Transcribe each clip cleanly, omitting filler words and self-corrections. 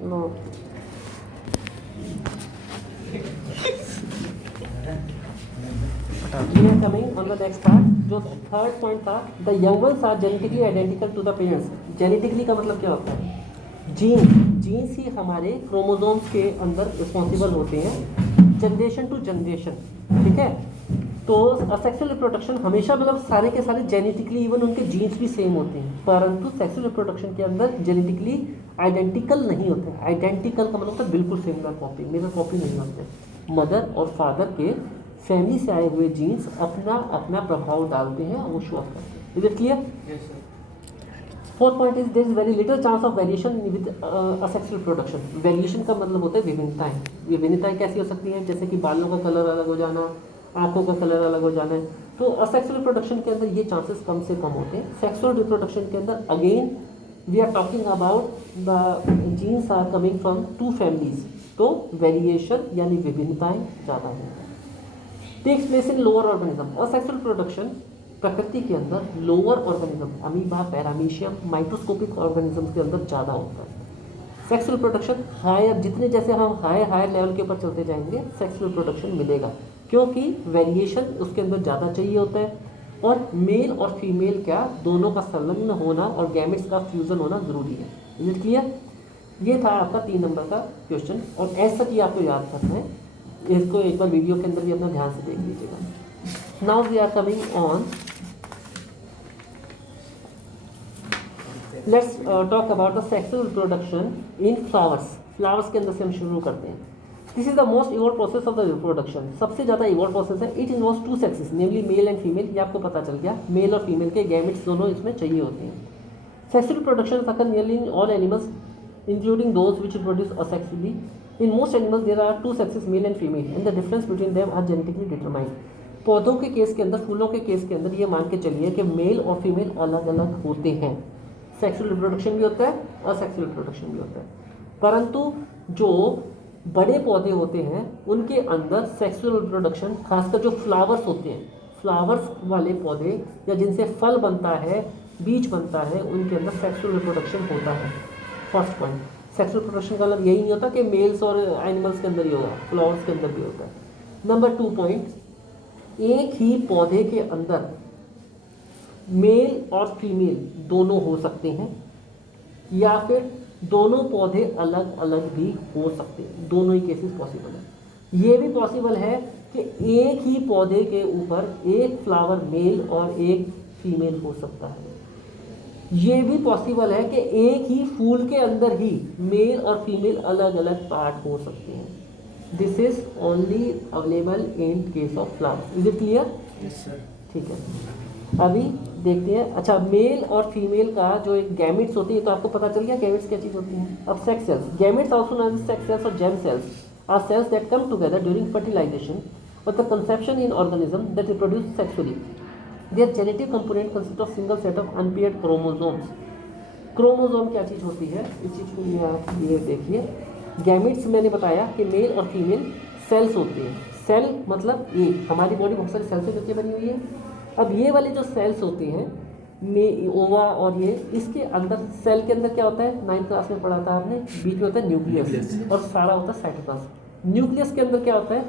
No. We are coming on the next part. जो third point था, the young ones are genetically identical to the parents. Genetically का मतलब क्या होता है? जीन्स ही हमारे क्रोमोसोम्स के अंदर रिस्पॉन्सिबल होते हैं जनरेशन टू जनरेशन, ठीक है। तो सेक्सुअल रिप्रोडक्शन हमेशा मतलब सारे के सारे जेनेटिकली इवन उनके जीन्स भी सेम होते हैं, परंतु सेक्सुअल रिप्रोडक्शन के अंदर जेनेटिकली आइडेंटिकल नहीं होते। आइडेंटिकल का मतलब होता है बिल्कुल सिमिलर कॉपी, मिरर कॉपी नहीं होते। मदर और फादर के फैमिली से आए हुए जीन्स अपना अपना प्रभाव डालते हैं, वो शो ऑफ करते हैं। Is it clear? Fourth point is there is very little chance of variation with asexual reproduction. Variation का मतलब होता है विभिन्नताएं। विभिन्नताएं कैसी हो सकती हैं? जैसे कि बालों का कलर अलग हो जाना, आंखों का कलर अलग हो जाना है। तो असेक्सुअल रिप्रोडक्शन के अंदर ये चांसेस कम से कम होते हैं। सेक्सुअल रिप्रोडक्शन के अंदर again we are talking about the genes are coming from two families, तो वेरिएशन यानी विभिन्नताएं ज़्यादा हैं। Takes place in lower organism. Asexual reproduction प्रकृति के अंदर lower organism, amoeba, paramecium, microscopic organism के अंदर ज़्यादा होता है। सेक्सुअल रिप्रोडक्शन हायर, जितने जैसे हम हायर लेवल के ऊपर चलते जाएंगे सेक्सुअल रिप्रोडक्शन मिलेगा, क्योंकि वेरिएशन उसके अंदर ज़्यादा चाहिए होता है, और मेल और फीमेल क्या दोनों का संलग्न होना और गैमेट्स का फ्यूजन होना जरूरी है। Is it clear? ये था आपका 3 नंबर का क्वेश्चन, और ऐसा कि आपको याद करना है। इसको एक बार वीडियो के अंदर भी अपना ध्यान से देख लीजिएगा। Now we are coming on, let's talk about the sexual reproduction in flowers. Flowers के अंदर से हम शुरू करते हैं। This is the most evolve process of the reproduction. सबसे ज़्यादा इवॉल्व प्रोसेस है। It involves 2 sexes, namely male and female. ये आपको पता चल गया, मेल और फीमेल के गैमेट्स दोनों इसमें चाहिए होते हैं। Sexual reproduction occur nearly in all animals, including those which reproduce asexually. In most animals there are 2 sexes, male and female, and the difference between them are genetically determined. पौधों के case के अंदर, फूलों के केस के अंदर ये मान के चलिए कि मेल और फीमेल अलग अलग होते हैं। सेक्सुअल रिप्रोडक्शन भी होता है, असेक्सुअल रिप्रोडक्शन भी होता है, परंतु जो बड़े पौधे होते हैं उनके अंदर सेक्सुअल रिप्रोडक्शन, खासकर जो फ्लावर्स होते हैं, फ्लावर्स वाले पौधे या जिनसे फल बनता है, बीज बनता है, उनके अंदर सेक्सुअल रिप्रोडक्शन होता है। फर्स्ट पॉइंट, सेक्सुअल रिप्रोडक्शन का मतलब यही नहीं होता कि मेल्स और एनिमल्स के अंदर ही होगा, फ्लावर्स के अंदर भी होता है। नंबर 2 पॉइंट, एक ही पौधे के अंदर मेल और फीमेल दोनों हो सकते हैं, या फिर दोनों पौधे अलग अलग भी हो सकते हैं। दोनों ही केसेस पॉसिबल है। ये भी पॉसिबल है कि एक ही पौधे के ऊपर एक फ्लावर मेल और एक फीमेल हो सकता है। ये भी पॉसिबल है कि एक ही फूल के अंदर ही मेल और फीमेल अलग अलग पार्ट हो सकते हैं। This is only available in case of flowers. Is it clear? Yes sir. ठीक है, अभी देखते हैं। अच्छा, मेल और फीमेल का जो एक गैमेट्स होती है, तो आपको पता चल गया गैमेट्स क्या चीज़ होती हैं। अब sex cells, gametes also known as sex cells और germ cells are cells that come together during fertilisation और the conception in organism that reproduce sexually. Their genetic component consist of single set of unpaired chromosomes. Chromosome क्या चीज़ होती है, इस चीज़ को लिए आप ये देखिए। गैमेट्स मैंने बताया कि मेल और फीमेल सेल्स होते हैं। सेल मतलब एक, हमारी बॉडी बहुत सारी सेल से मिलकर बनी हुई है। अब ये वाले जो सेल्स होते हैं, ओवा और ये, इसके अंदर सेल के अंदर क्या होता है, 9th क्लास में पढ़ा था आपने, बीच में होता है न्यूक्लियस और सारा होता है साइटोप्लाज्म। न्यूक्लियस के अंदर क्या होता है,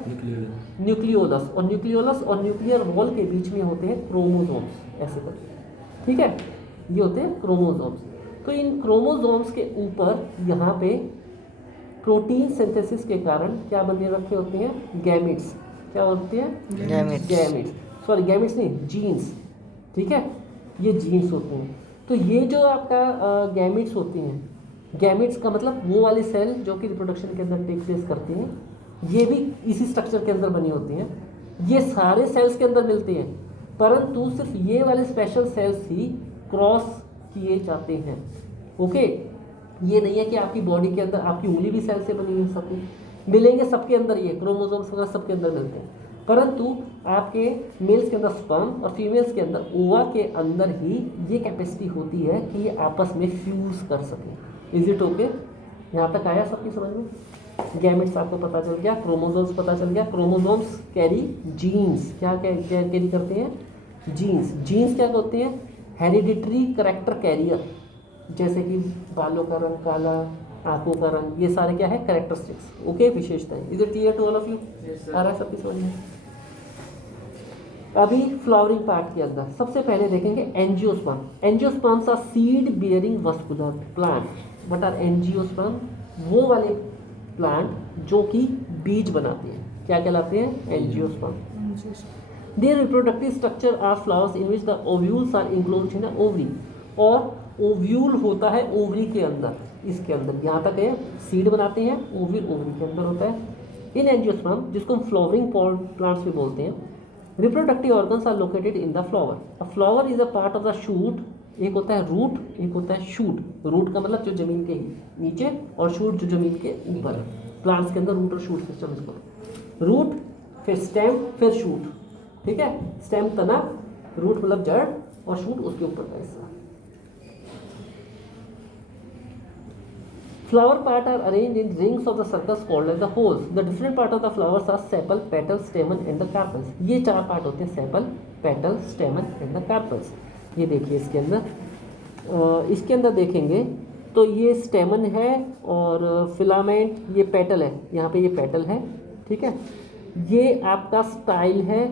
न्यूक्लियोलस, और न्यूक्लियोलस और न्यूक्लियर वॉल के बीच में होते हैं क्रोमोसोम्स, ऐसे करके, ठीक है। ये होते हैं क्रोमोसोम्स। तो इन क्रोमोसोम्स के ऊपर यहाँ पे प्रोटीन सिंथेसिस के कारण क्या बने रखे होते हैं, गैमेट्स। क्या होते हैं, गैमेट्स। सॉरी, गैमेट्स नहीं, जीन्स, ठीक है, ये जीन्स होते हैं। तो ये जो आपका गैमेट्स होती हैं, गैमेट्स का मतलब वो वाली सेल जो कि रिप्रोडक्शन के अंदर टेक प्लेस करती हैं, ये भी इसी स्ट्रक्चर के अंदर बनी होती हैं। ये सारे सेल्स के अंदर मिलते हैं, परंतु सिर्फ ये वाले स्पेशल सेल्स ही क्रॉस किए जाते हैं। ओके, ये नहीं है कि आपकी बॉडी के अंदर आपकी उंगली भी सेल से बनी हुई सबकी मिलेंगे, सबके अंदर ये क्रोमोसोम्स वगैरह सबके अंदर मिलते हैं, परंतु आपके मेल्स के अंदर स्पर्म और फीमेल्स के अंदर ओवा के अंदर ही ये कैपेसिटी होती है कि ये आपस में फ्यूज कर सकें। Is it okay? यहाँ तक आया सबकी समझ में? गैमेट्स आपको पता चल गया, क्रोमोसोम्स पता चल गया। क्रोमोसोम्स कैरी जीन्स, क्या कैरी करते हैं, जीन्स। जीन्स क्या होते हैं, हेरिडिटरी करैक्टर कैरियर, जैसे कि बालों का रंग काला, आंखों का रंग, ये सारे क्या है कैरेक्टरिस्टिक्स, ओके, विशेषताएं। Is it clear to all of you? आ रहा है सबकी समझ में? अभी फ्लावरिंग पार्ट के अंदर सबसे पहले देखेंगे angiosperm. Angiosperms are seed bearing vascular plant. What are angiosperm? वो वाले प्लांट जो कि बीज बनाते हैं, क्या कहलाते हैं? Angiosperm. Their reproductive structure are flowers in which the ovules are enclosed in the ovary. और ओव्यूल होता है ओवरी के अंदर, इसके अंदर यहाँ तक है, सीड बनाते हैं, ओव्यूल ओवरी के अंदर होता है। इन एंजियोस्पर्म, जिसको हम फ्लावरिंग प्लांट्स भी बोलते हैं, reproductive organs are located in the flower. A flower is a part of the shoot. एक होता है रूट, एक होता है शूट। रूट का मतलब जो जमीन के नीचे, और शूट जो जमीन के ऊपर। प्लांट्स के अंदर रूट और शूट सिस्टम इसको। रूट, फिर स्टेम, फिर शूट, ठीक है। स्टेम तना, रूट मतलब जड़, और शूट उसके ऊपर का हिस्सा। Flower part are arranged in rings of the circles called as the holes. The different part of the flowers are sepal, petal, stamen and the carpels. ये चार पार्ट होते हैं, sepal, petal, stamen and the carpels. ये देखिए इसके अंदर देखेंगे तो ये स्टेमन है और फिलामेंट, ये पेटल है, यहाँ पे ये पेटल है, ठीक है। ये आपका स्टाइल है,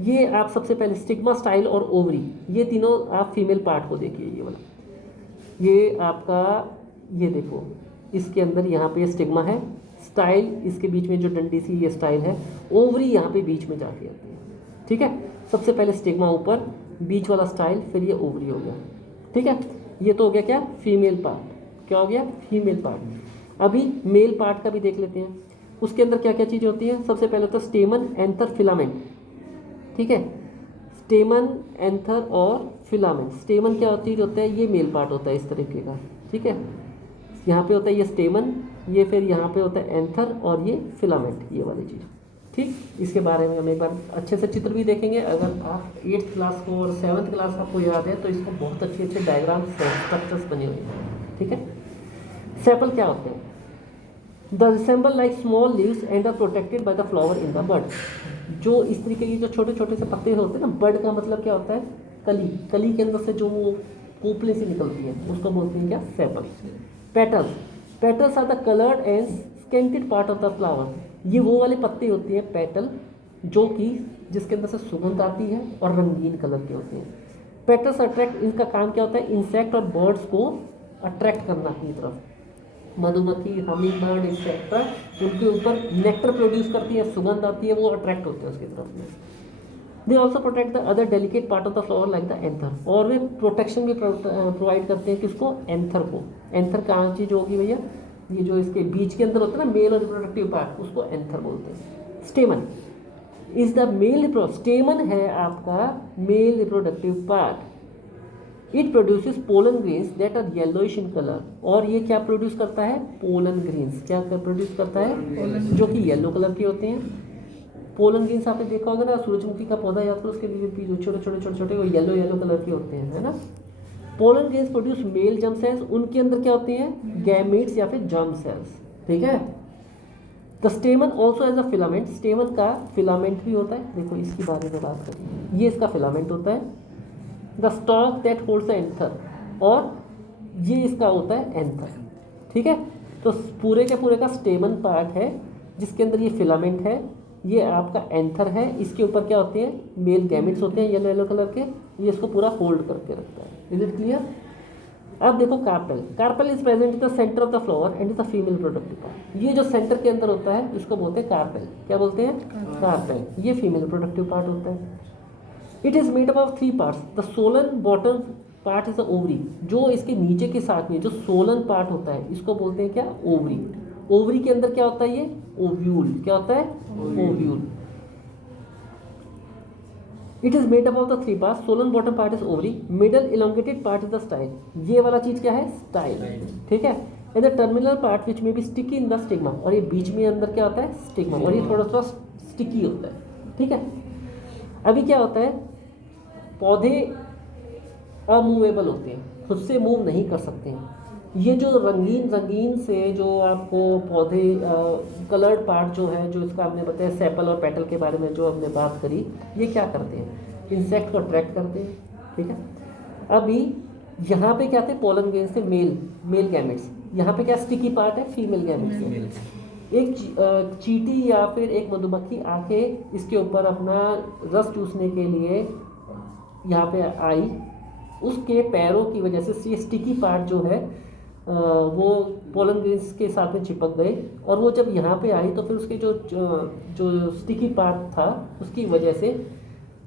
ये आप सबसे पहले स्टिग्मा, स्टाइल और ओवरी, ये तीनों आप फीमेल पार्ट को देखिए। ये वाला, ये आपका, ये देखो इसके अंदर यहाँ पे स्टिग्मा है, स्टाइल इसके बीच में जो डंडी सी ये स्टाइल है, ओवरी यहाँ पे बीच में जाके आती है, ठीक है। सबसे पहले स्टिग्मा ऊपर, बीच वाला स्टाइल, फिर ये ओवरी हो गया, ठीक है। ये तो हो गया क्या? Female part. क्या हो गया? Female part. अभी मेल पार्ट का भी देख लेते हैं। उसके अंदर क्या क्या चीज़ें होती हैं? सबसे पहले होता है स्टेमन, एंथर, फिलामेंट, ठीक है। स्टेमन, एंथर और फिलामेंट। स्टेमन क्या चीज़ होता है? ये मेल पार्ट होता है इस तरीके का, ठीक है। यहाँ पे होता है ये स्टेमन, ये फिर यहाँ पे होता है एंथर, और ये फिलामेंट, ये वाली चीज़, ठीक। इसके बारे में हम एक बार अच्छे से चित्र भी देखेंगे। अगर आप 8th क्लास को और 7th क्लास आपको याद है तो इसको बहुत अच्छे अच्छे डायग्राम स्ट्रक्चर्स बने हुए हैं, ठीक है। सेपल क्या होते हैं? The resemble like small leaves and are protected by the flower in the bud. जो इस तरीके के जो छोटे छोटे से पत्ते होते हैं ना, बड का मतलब क्या होता है? कली। कली के अंदर से जो वो पोपले से निकलती है उसको बोलते हैं क्या? Sepal. Petals, petals are the coloured and scented part of the flower. ये वो वाले पत्ते होते हैं पेटल, जो कि जिसके अंदर से सुगंध आती है और रंगीन कलर के होते हैं। पेटल्स अट्रैक्ट, इनका काम क्या होता है? इंसेक्ट और बर्ड्स को अट्रैक्ट करना अपनी तरफ। मधुमक्खी, हमिंग बर्ड, एक्सेट्रा, उनके ऊपर नेक्टर प्रोड्यूस करती है, सुगंध आती है, वो अट्रैक्ट होते हैं उसकी तरफ में। They also protect the other delicate part of the flower like the anther. और वे प्रोटेक्शन भी प्रोवाइड करते हैं किसको? एंथर को। एंथर कहाँ चीज़ होगी भैया? ये जो इसके बीच के अंदर होता है ना मेल और रिप्रोडक्टिव पार्ट, उसको एंथर बोलते हैं। Stamen is the male, stamen है आपका male reproductive part. It produces pollen grains that are yellowish in colour. और ये क्या प्रोड्यूस करता है? Pollen grains. क्या प्रोड्यूस करता है? जो कि येलो कलर के होते हैं। पोलन ग्रेन्स आपने देखा होगा ना, सूरजमुखी का पौधा याद करो, उसके लिए छोटे छोटे छोटे छोटे वो येलो येलो कलर के होते हैं, है ना। Pollen grains produce male germ cells. उनके अंदर क्या होते हैं? गैमेट्स या फिर जर्म सेल्स, ठीक है। The stamen also has a filament. Stamen का फिलामेंट भी होता है, देखो इसकी बारे में बात करें, ये इसका फिलामेंट होता है। The stock that holds the anther, और ये इसका होता है एंथर, ठीक है। तो पूरे के पूरे का स्टेमन पार्ट है, जिसके अंदर ये फिलामेंट है, ये आपका एंथर है, इसके ऊपर क्या होते हैं? मेल गैमेट्स होते हैं येलो येलो कलर के, ये इसको पूरा होल्ड करके रखता है। Is it clear? अब देखो carpel. Carpel is present in the centre of the flower and is the female productive part. ये जो सेंटर के अंदर होता है इसको बोलते हैं कार्पेल। क्या बोलते हैं? कार्पेल। ये फीमेल प्रोडक्टिव पार्ट होता है। It is made up of 3 parts. The Solan bottom part is the ovary. जो इसके नीचे के साथ में जो सोलन पार्ट होता है इसको बोलते हैं क्या? ओवरी। ओवरी के अंदर क्या होता है? ये ओव्यूल। क्या होता है? Ovule. It is made up of the 3 parts. Swollen bottom part is ovary, middle elongated part is the style. ये वाला चीज क्या है? स्टाइल, ठीक है। And the terminal part which may be sticky in the stigma. और ये बीच में अंदर क्या होता है? स्टिग्मा। और ये थोड़ा सा स्टिकी होता है, ठीक है। अभी क्या होता है? पौधे अमूवेबल होते हैं, खुद से मूव नहीं कर सकते हैं। ये जो रंगीन से जो आपको पौधे कलर्ड पार्ट जो है, जो इसका हमने बताया सेपल और पेटल के बारे में जो हमने बात करी, ये क्या करते हैं? इंसेक्ट को अट्रैक्ट करते हैं, ठीक है। अभी यहाँ पे क्या थे? पोलन ग्रेन से मेल गैमेट्स। यहाँ पे क्या स्टिकी पार्ट है, फीमेल गैमेट से। एक चींटी या फिर एक मधुमक्खी आके इसके ऊपर अपना रस चूसने के लिए यहाँ पे आई, उसके पैरों की वजह से ये स्टिकी पार्ट जो है वो पोलन ग्रेन्स के साथ में चिपक गए, और वो जब यहाँ पे आई तो फिर उसके जो स्टिकी पार्ट था उसकी वजह से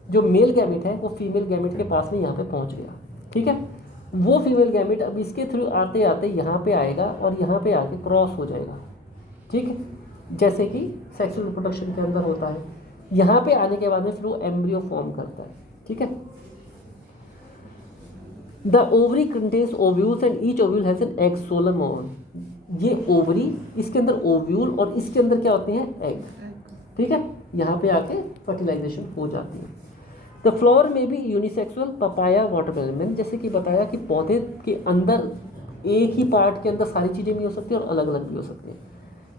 जो मेल गैमेट है वो फीमेल गैमेट के पास में यहाँ पे पहुँच गया। ठीक है, वो फीमेल गैमेट अब इसके थ्रू आते आते यहाँ पे आएगा और यहाँ पे आके क्रॉस हो जाएगा। ठीक है, जैसे कि सेक्सुअल रिप्रोडक्शन के अंदर होता है। यहाँ पे आने के बाद में फिर वो एम्ब्रियो फॉर्म करता है। ठीक है, the ovary contains ovules and each ovule has an egg सोलम ओवल। ये ओवरी, इसके अंदर ओव्यूल और इसके अंदर क्या होते हैं, एग। ठीक है, यहाँ पे आके फर्टिलाइजेशन हो जाती है। द फ्लावर में भी यूनिसेक्सुअल, पपाया, वाटरमेलन। मैंने जैसे कि बताया कि पौधे के अंदर एक ही पार्ट के अंदर सारी चीज़ें भी हो सकती हैं और अलग अलग भी हो सकती हैं।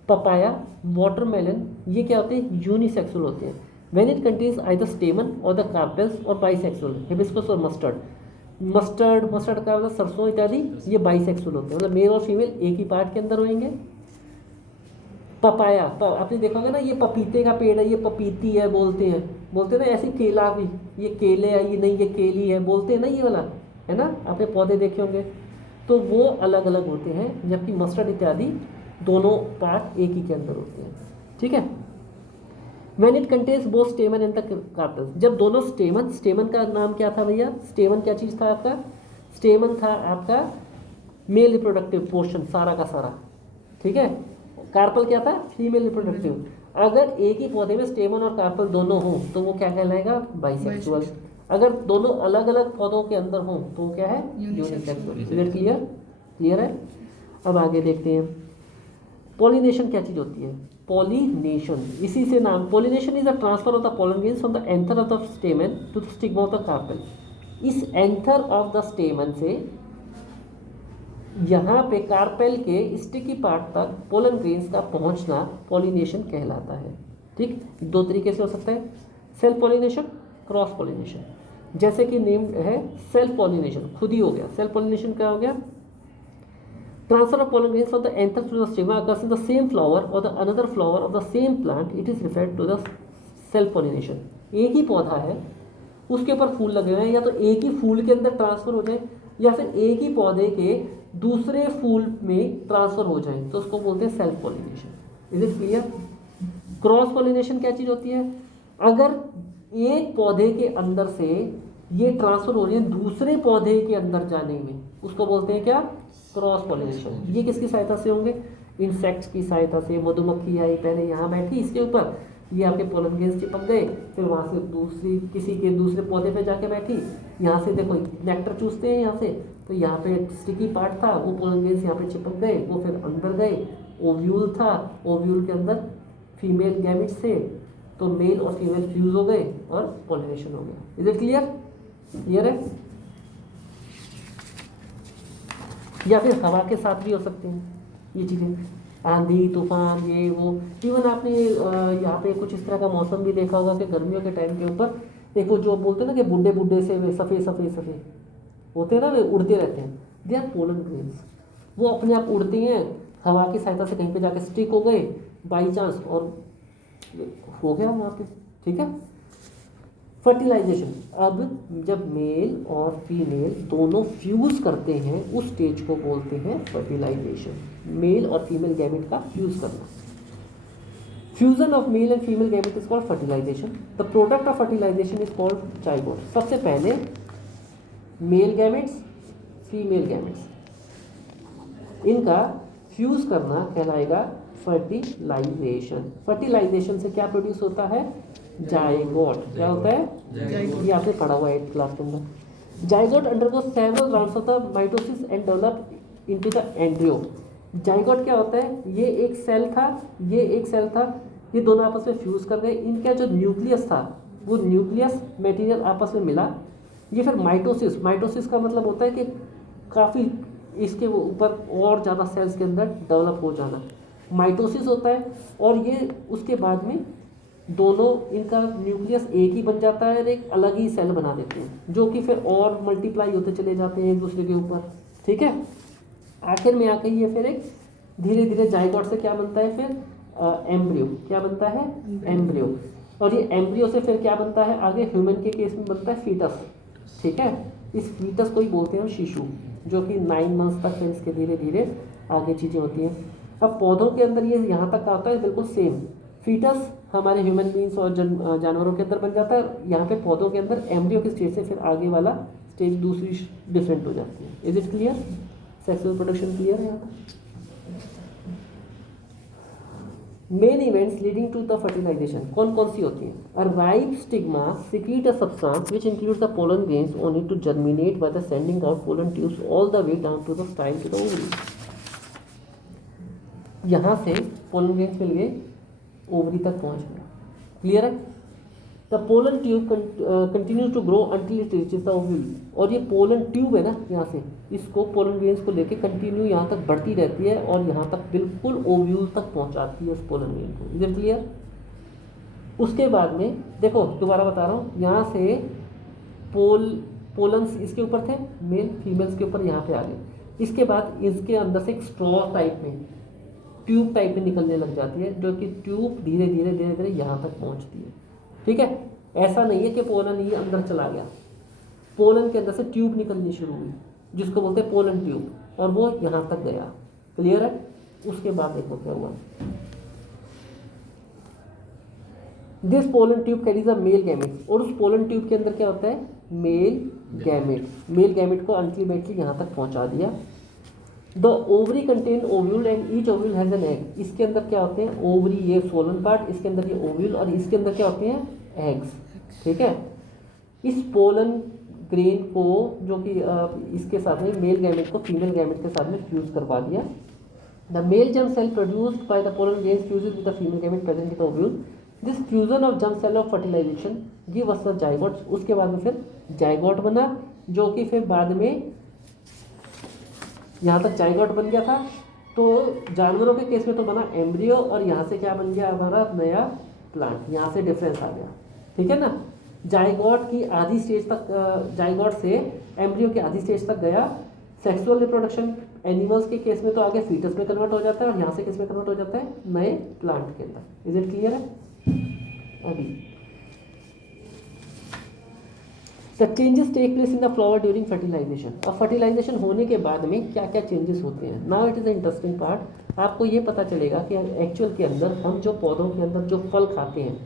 पपाया, वाटरमेलन, ये क्या होते हैं, यूनिसेक्सुअल होते हैं। व्हेन इट कंटेन्स आइदर स्टेमन और द कार्पेल्स, और बाइसेक्सुअल, हिबिस्कस और मस्टर्ड का मतलब सरसों इत्यादि, ये बाइसेक्सुअल होते हैं, मतलब मेल और फीमेल एक ही पार्ट के अंदर होंगे। पपाया, आपने देखा होगा ना, ये पपीते का पेड़ है, ये पपीती है बोलते हैं ना, ऐसे केला भी, ये केले है, ये नहीं, ये केली है बोलते हैं ना, ये वाला है ना, आपने पौधे देखे होंगे। तो वो अलग अलग होते हैं, जबकि मस्टर्ड इत्यादि दोनों पार्ट एक ही के अंदर होते हैं। ठीक है, When it contains both stamen and the carpels, जब दोनों स्टेमन का नाम क्या था भैया, स्टेमन क्या चीज़ था आपका, स्टेमन था आपका मेल रिप्रोडक्टिव पोर्शन सारा का सारा। ठीक है, कार्पल क्या था, फीमेल रिप्रोडक्टिव। अगर एक ही पौधे में स्टेमन और कार्पल दोनों हों तो वो क्या कहलाएगा, बाइसेक्सुअल। अगर दोनों अलग अलग पौधों के अंदर हों तो वो क्या है, यूनिसेक्सुअल। क्लियर है। अब आगे देखते हैं, पॉलिनेशन क्या चीज़ होती है, पॉलिनेशन, इसी से नाम, pollination is the transfer of the pollen grains from the anther of the stamen to the stigma of the carpel. इस एंथर ऑफ द स्टेमन से यहाँ पे कार्पेल के स्टिकी पार्ट तक पोलन ग्रेन्स का पहुँचना पॉलिनेशन कहलाता है। ठीक, दो तरीके से हो सकता है, सेल्फ पॉलिनेशन, क्रॉस पॉलिनेशन। जैसे कि नेम है सेल्फ पॉलिनेशन, खुद ही हो गया। सेल्फ पॉलिनेशन क्या हो गया, transfer of pollen grains from the anther to the stigma occurs in the same flower or the another flower of the same plant. It is referred to the self pollination. एक ही पौधा है, उसके ऊपर फूल लगे हुए हैं, या तो एक ही फूल के अंदर ट्रांसफर हो जाए या फिर एक ही पौधे के दूसरे फूल में ट्रांसफर हो जाए, तो उसको बोलते हैं self pollination. Is it clear. Cross pollination क्या चीज़ होती है, अगर एक पौधे के अंदर से ये ट्रांसफर हो रही है दूसरे पौधे के अंदर जाने में, उसको बोलते हैं क्या, क्रॉस पॉलिनेशन। ये किसकी सहायता से होंगे, इंसेक्ट्स की सहायता से। मधुमक्खी आई, पहले यहाँ बैठी इसके ऊपर, ये आपके पोलन ग्रेन्स चिपक गए, फिर वहाँ से दूसरी किसी के दूसरे पौधे पे जाके बैठी, यहाँ से देखो नेक्टर चूसते हैं यहाँ से, तो यहाँ पे स्टिकी पार्ट था, वो पोलन ग्रेन्स यहाँ पे चिपक गए, वो फिर अंदर गए, ओव्यूल था, ओव्यूल के अंदर फीमेल गैमेट्स थे, तो मेल और फीमेल फ्यूज हो गए और पॉलिनेशन हो गया। इज इट क्लियर है। या फिर हवा के साथ भी हो सकते हैं ये चीज़ें, आंधी तूफान ये वो। इवन आपने यहाँ पे कुछ इस तरह का मौसम भी देखा होगा कि गर्मियों के टाइम के ऊपर एक वो जो बोलते हैं ना कि बुड्ढे से वे सफ़ेद होते हैं ना, वे उड़ते रहते हैं, दे आर पोलन ग्रेन्स। वो अपने आप उड़ते हैं, हवा की सहायता से कहीं पे जाके स्टिक हो गए बाई चांस और हो गया वहाँ पे। ठीक है, फर्टिलाइजेशन, अब जब मेल और फीमेल दोनों फ्यूज करते हैं उस स्टेज को बोलते हैं फर्टिलाइजेशन। मेल और फीमेल गैमेट का फ्यूज करना, fusion of male and female gamete is called fertilisation. The product of fertilisation is called zygote. सबसे पहले मेल गैमेट्स, फीमेल गैमेट्स, इनका फ्यूज करना कहलाएगा फर्टिलाइजेशन। फर्टिलाइजेशन से क्या प्रोड्यूस होता है, जाइगोट। क्या होता है, ये आपने पढ़ा हुआ है 8th क्लास के अंदर। Zygote undergoes several rounds of the mitosis and develop into the embryo. Zygote क्या होता है, ये एक सेल था, ये एक सेल था, ये दोनों आपस में फ्यूज कर गए, इनका जो न्यूक्लियस था वो न्यूक्लियस मटेरियल आपस में मिला, ये फिर माइटोसिस का मतलब होता है कि काफ़ी इसके ऊपर और ज़्यादा सेल्स के अंदर डेवलप हो जाना, माइटोसिस होता है। और ये उसके बाद में दोनों इनका न्यूक्लियस एक ही बन जाता है और एक अलग ही सेल बना देते हैं, जो कि फिर और मल्टीप्लाई होते चले जाते हैं एक दूसरे के ऊपर। ठीक है, आखिर में आके ये फिर एक धीरे धीरे जाइगोट से क्या बनता है फिर एम्ब्रियो, क्या बनता है एम्ब्रियो, और ये एम्ब्रियो से फिर क्या बनता है आगे ह्यूमन के केस में बनता है फीटस, ठीक है। इस फीटस को ही बोलते हैं शिशु, जो कि 9 मंथ्स तक फिर इसके धीरे धीरे आगे चीज़ें होती हैं। अब पौधों के अंदर ये यहाँ तक का होता है बिल्कुल सेम, फीटस हमारे ह्यूमन बींग्स और जानवरों के अंदर बन जाता है, यहाँ पे पौधों के अंदर एम्ब्रियो के स्टेज से फिर आगे वाला स्टेज दूसरी डिफरेंट हो जाती है। Is it clear? Sexual production clear है यहाँ? Main events leading to the fertilisation कौन कौन सी होती हैं? A ripe stigma secrete a substance which includes the pollen grains on it to germinate by the sending out pollen tubes all the way down to the style to the ovary। यहाँ से pollen grains मिल गए, ovary तक पहुँच गया। Clear है? The pollen tube continues to grow until it reaches the ovule, और ये pollen tube है ना, यहाँ से इसको पोलन ग्रेन्स को लेके कंटिन्यू यहाँ तक बढ़ती रहती है और यहाँ तक बिल्कुल ओव्यूल तक पहुँचाती है उस पोलन ग्रेन को। Is it clear? उसके बाद में देखो दोबारा बता रहा हूँ, यहाँ से पोलन्स इसके ऊपर थे, मेल फीमेल्स के ऊपर यहाँ पे आ गए। इसके बाद इसके अंदर से एक स्ट्रॉ टाइप में ट्यूब टाइप में निकलने लग जाती है, जो कि ट्यूब धीरे धीरे धीरे धीरे यहाँ तक पहुँचती है। ठीक है, ऐसा नहीं है कि पोलन ये अंदर चला गया, पोलन के अंदर से ट्यूब निकलनी शुरू हुई जिसको बोलते हैं पोलन ट्यूब, और वो यहाँ तक गया। क्लियर है? उसके बाद देखो क्या हुआ। This pollen tube carries a male gamete, और उस पोलन ट्यूब के अंदर क्या होता है? Male gamete. मेल गैमेट को अल्टीमेटली यहाँ तक पहुँचा दिया। The ovary contain ovule and each ovule has an egg. इसके अंदर क्या होते हैं? ओवरी ये सोलन पार्ट, इसके अंदर ये ओव्यूल, और इसके अंदर क्या होते हैं? एग्स। ठीक है, इस पोलन ग्रेन को जो कि इसके साथ में मेल गैमेट को फीमेल गैमेट के साथ में फ्यूज करवा दिया। The male germ cell produced by the pollen grain fuses with the female gamete present in the ovule. This fusion of germ cell of fertilisation give us the zygote. उसके बाद में फिर zygote बना, जो कि फिर बाद में यहाँ तक जाइगोट बन गया था। तो जानवरों के केस में तो बना एम्ब्रियो, और यहाँ से क्या बन गया हमारा नया प्लांट, यहाँ से डिफरेंस आ गया। ठीक है ना, जाइगोट की आधी स्टेज तक, जाइगोट से एम्ब्रियो की आधी स्टेज तक गया। सेक्सुअल रिप्रोडक्शन एनिमल्स के केस में तो आगे फीटस में कन्वर्ट हो जाता है, और यहाँ से किस में कन्वर्ट हो जाता है? नए प्लांट के अंदर। इज इट क्लियर है? अभी the changes take place in the flower during fertilisation. अब फर्टिलाइजेशन होने के बाद में क्या क्या चेंजेस होते हैं? Now it is a interesting part. आपको ये पता चलेगा कि एक्चुअल के अंदर हम जो पौधों के अंदर जो फल खाते हैं,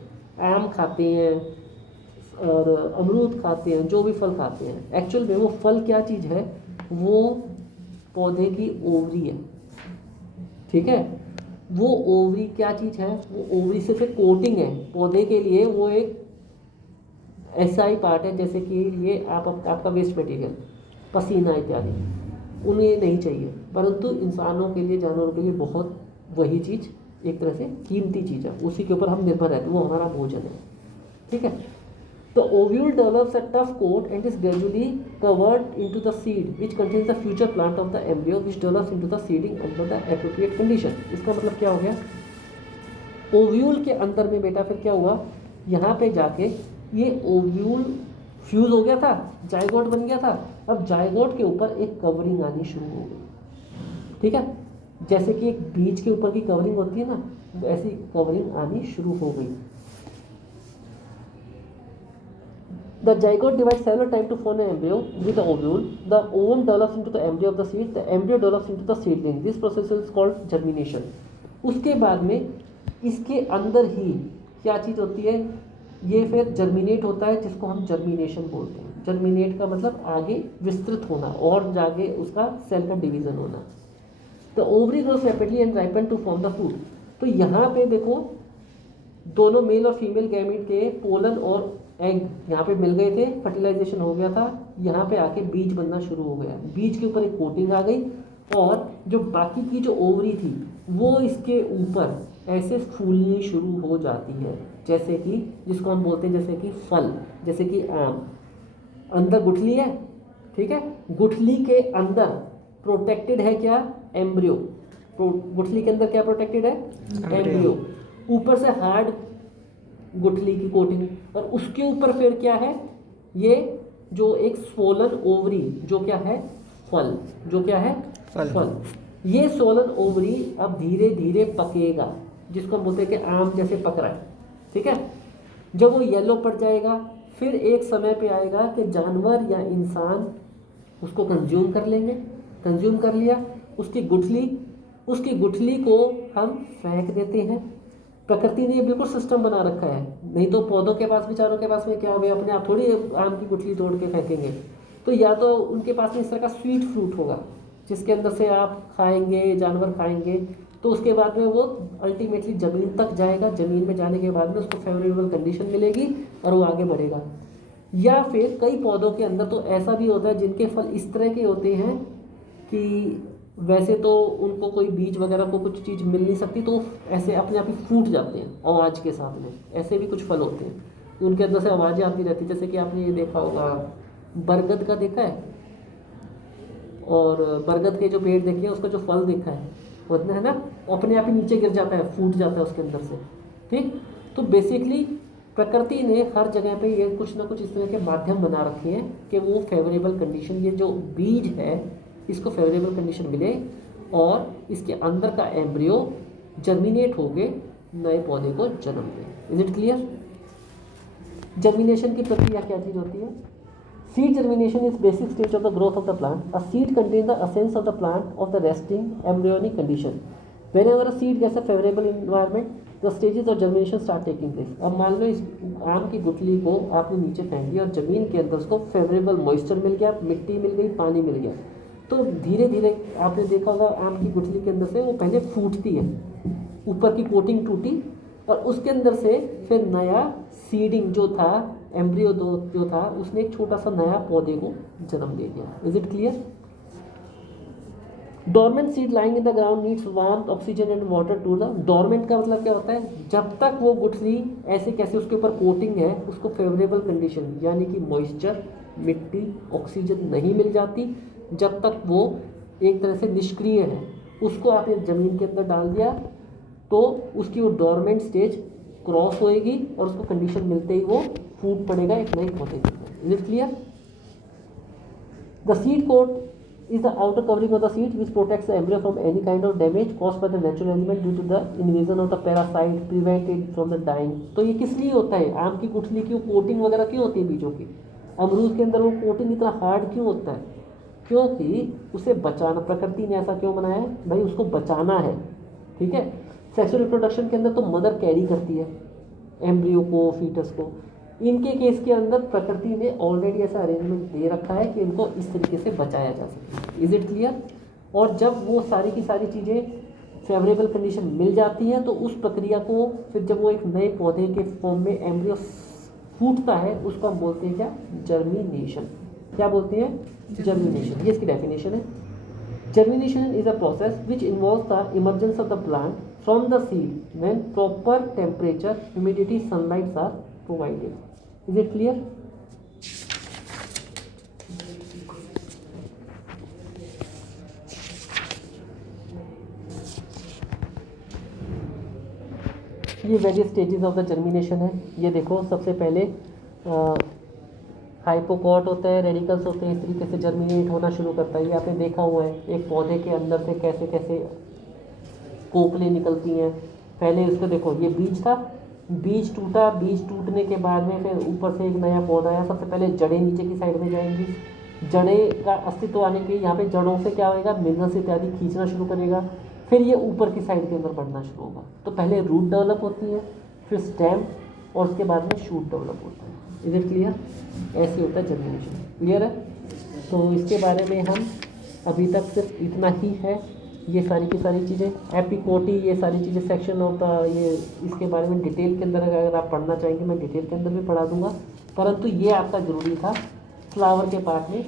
आम खाते हैं और अमरूद खाते हैं, जो भी फल खाते हैं, एक्चुअल में वो फल क्या चीज़ है? वो पौधे की ओवरी है। ठीक है, वो ओवरी क्या चीज़ है? वो ओवरी से फिर कोटिंग है पौधे के लिए। वो एक ऐसा ही पार्ट है जैसे कि ये आपका वेस्ट मटेरियल, पसीना इत्यादि, उन्हें नहीं चाहिए, परंतु इंसानों के लिए, जानवरों के लिए बहुत वही चीज़ एक तरह से कीमती चीज़ है, उसी के ऊपर हम निर्भर रहते हैं, वो हमारा भोजन है। ठीक है, तो ovule develops a tough coat and is gradually covered into the seed which contains the future plant of the embryo which develops into the seeding under the appropriate condition. इसका मतलब क्या हो गया? ओव्यूल के अंदर में बेटा फिर क्या हुआ? यहाँ पे जाके ये ओव्यूल फ्यूज हो गया था, जाइगोट बन गया था। अब जाइगोट के ऊपर एक कवरिंग आनी शुरू हो गई। ठीक है, जैसे कि एक बीज के ऊपर की कवरिंग होती है ना, ऐसी कवरिंग आनी शुरू हो गई। The zygote divides several times to form an embryo with the ovule. The ovum develops into the embryo of the seed. The embryo develops into the seedling. This process is called germination. उसके बाद में इसके अंदर ही क्या चीज़ होती है? ये फिर जर्मिनेट होता है, जिसको हम जर्मिनेशन बोलते हैं। जर्मिनेट का मतलब आगे विस्तृत होना और जाके उसका सेल का डिवीजन होना। तो ovary grows rapidly and ripen to form the fruit. तो यहाँ पे देखो दोनों मेल और फीमेल गैमीट के पोलन और एग यहाँ पे मिल गए थे, फर्टिलाइजेशन हो गया था, यहाँ पे आके बीज बनना शुरू हो गया। बीज के ऊपर एक कोटिंग आ गई, और जो बाकी की जो ओवरी थी वो इसके ऊपर ऐसे फूलनी शुरू हो जाती है, जैसे कि जिसको हम बोलते हैं जैसे कि फल, जैसे कि आम। अंदर गुठली है, ठीक है, गुठली के अंदर प्रोटेक्टेड है क्या? एम्ब्रियो। गुठली के अंदर क्या प्रोटेक्टेड है? एम्ब्रियो। ऊपर से हार्ड गुठली की कोटिंग, और उसके ऊपर फिर क्या है? ये जो एक स्वोलन ओवरी, जो क्या है? फल, जो क्या है, फल। फल। ये सोलन ओवरी अब धीरे धीरे पकेगा, जिसको हम बोलते हैं कि आम जैसे पक रहा है, ठीक है। जब वो येलो पड़ जाएगा, फिर एक समय पे आएगा कि जानवर या इंसान उसको कंज्यूम कर लेंगे। कंज्यूम कर लिया, उसकी गुठली को हम फेंक देते हैं। प्रकृति ने ये बिल्कुल सिस्टम बना रखा है, नहीं तो पौधों के पास, बेचारों के पास में क्या, वे अपने आप थोड़ी आम की गुठली तोड़ के फेंकेंगे। तो या तो उनके पास में इस तरह का स्वीट फ्रूट होगा जिसके अंदर से आप खाएंगे, जानवर खाएंगे, तो उसके बाद में वो अल्टीमेटली ज़मीन तक जाएगा। ज़मीन में जाने के बाद में उसको फेवरेबल कंडीशन मिलेगी और वो आगे बढ़ेगा। या फिर कई पौधों के अंदर तो ऐसा भी होता है जिनके फल इस तरह के होते हैं कि वैसे तो उनको कोई बीज वगैरह को कुछ चीज़ मिल नहीं सकती, तो ऐसे अपने आप ही फूट जाते हैं आवाज़ के साथ में। ऐसे भी कुछ फल होते हैं, उनके अंदर से आवाज़ें आती रहती है। जैसे कि आपने ये देखा होगा, बरगद का देखा है, और बरगद के जो पेड़ देखे हैं, उसका जो फल देखा है, होता है ना, अपने आप ही नीचे गिर जाता है, फूट जाता है उसके अंदर से, ठीक। तो बेसिकली प्रकृति ने हर जगह पे ये कुछ ना कुछ इस तरह के माध्यम बना रखे हैं कि वो फेवरेबल कंडीशन, ये जो बीज है इसको फेवरेबल कंडीशन मिले और इसके अंदर का एम्ब्रियो जर्मिनेट होके नए पौधे को जन्म दे। Is it clear? जर्मिनेशन की प्रक्रिया क्या चीज़ होती है? Seed germination is basic stage of the growth of the plant. A seed contains the essence of the plant of the resting embryonic condition. Whenever a seed gets a favorable environment, the stages of germination start taking place. अब मान लो इस आम की गुठली को आपने नीचे फेंक दिया और ज़मीन के अंदर उसको फेवरेबल मॉइस्चर मिल गया, मिट्टी मिल गई, पानी मिल गया, तो धीरे धीरे आपने देखा होगा आम की गुठली के अंदर से वो पहले फूटती है, ऊपर की कोटिंग टूटी और उसके अंदर से फिर नया सीडिंग जो था, एम्ब्रियो जो था, उसने एक छोटा सा नया पौधे को जन्म दे दिया। Is it clear? Dormant seed lying in the ground needs warmth, oxygen and water to the. Dormant का मतलब क्या होता है? जब तक वो गुठली ऐसे कैसे उसके ऊपर कोटिंग है, उसको फेवरेबल कंडीशन यानी कि मॉइस्चर, मिट्टी, ऑक्सीजन नहीं मिल जाती, जब तक वो एक तरह से निष्क्रिय है, उसको आपने ज़मीन के अंदर डाल दिया तो उसकी वो डोरमेंट स्टेज क्रॉस होएगी और उसको कंडीशन मिलते ही वो फूट पड़ेगा एक नए पौधे के अंदर। Is it clear? The seed coat is the outer covering of the seed which protects the embryo from any kind of damage caused by the natural element due to the invasion of the parasite, prevent it from the dying। तो ये किस लिए होता है? आम की गुठली की कोटिंग वगैरह क्यों होती है बीजों की? अमरूद के अंदर वो कोटिंग इतना हार्ड क्यों होता है? क्योंकि उसे बचाना, प्रकृति ने ऐसा क्यों बनाया है भाई, उसको बचाना है, ठीक है। सेक्सुअल रिप्रोडक्शन के अंदर तो मदर कैरी करती है एम्ब्रियो को, फीटस को। इनके केस के अंदर प्रकृति ने ऑलरेडी ऐसा अरेंजमेंट दे रखा है कि इनको इस तरीके से बचाया जा सके। Is it clear? और जब वो सारी की सारी चीज़ें फेवरेबल कंडीशन मिल जाती हैं तो उस प्रक्रिया को फिर जब वो एक नए पौधे के फॉर्म में एम्ब्रियो फूटता है, उसको हम बोलते हैं क्या? जर्मिनेशन। क्या बोलते हैं? जर्मिनेशन। ये इसकी डेफिनेशन है। Germination is a process which involves the emergence of the plant from the seed when proper temperature, humidity, sunlight are provided. Is it clear? ये various stages of the germination है। ये देखो, सबसे पहले हाइपोकॉट होता है, रेडिकल्स होते हैं, इस तरीके से जर्मिनेट होना शुरू करता है। ये आपने देखा हुआ है एक पौधे के अंदर से कैसे कैसे कोपलें निकलती हैं। पहले इसको देखो, ये बीज था, बीज टूटा, बीज टूटने के बाद में फिर ऊपर से एक नया पौधा आया। सबसे पहले जड़ें नीचे की साइड में जाएंगी, जड़ें का अस्तित्व आने के यहाँ पे जड़ों से क्या होगा, मिनरल्स इत्यादि खींचना शुरू करेगा, फिर ये ऊपर की साइड के अंदर बढ़ना शुरू होगा। तो पहले रूट डेवलप होती है, फिर स्टेम, और उसके बाद में शूट डेवलप होता है। Is it clear? ऐसे होता है जर्मिनेशन। क्लियर है? तो इसके बारे में हम अभी तक सिर्फ इतना ही है। ये सारी की सारी चीज़ें, एपिकोटी, ये सारी चीज़ें सेक्शन ऑफ द, ये इसके बारे में डिटेल के अंदर अगर आप पढ़ना चाहेंगे मैं डिटेल के अंदर भी पढ़ा दूंगा, परंतु ये आपका ज़रूरी था। फ्लावर के पार्ट में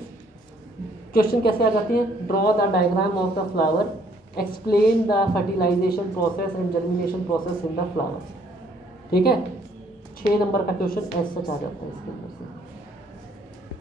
क्वेश्चन कैसे आ जाती है? Draw the diagram of the flower, explain the fertilisation process and germination process in the flower. ठीक है, 6 नंबर का क्वेश्चन ऐसा आ जाता है इसके अंदर से।